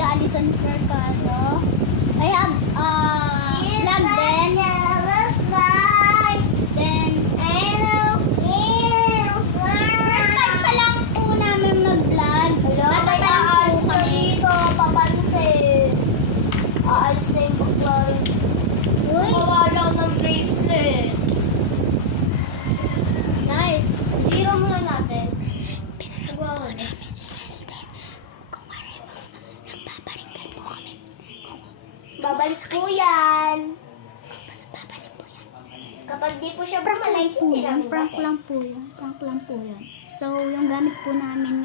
Mega Alison Mercado. I have vlog din. Then, first time pa lang po namin mag-vlog. May aalis na dito. Papansin. Aalis na yung bakla. Uy, Mawala ng bracelet. nice. Zero muna natin. Pinagawa namin si Elden. Kung marim, nagpaparinggan po kami. Babalik po yan. Basta babalik po yan. Kapag di po siya Prank lang bumalik, po hindi yan. namin Prank bakit. lang po yan. Prank lang po yan. So, yung gamit po namin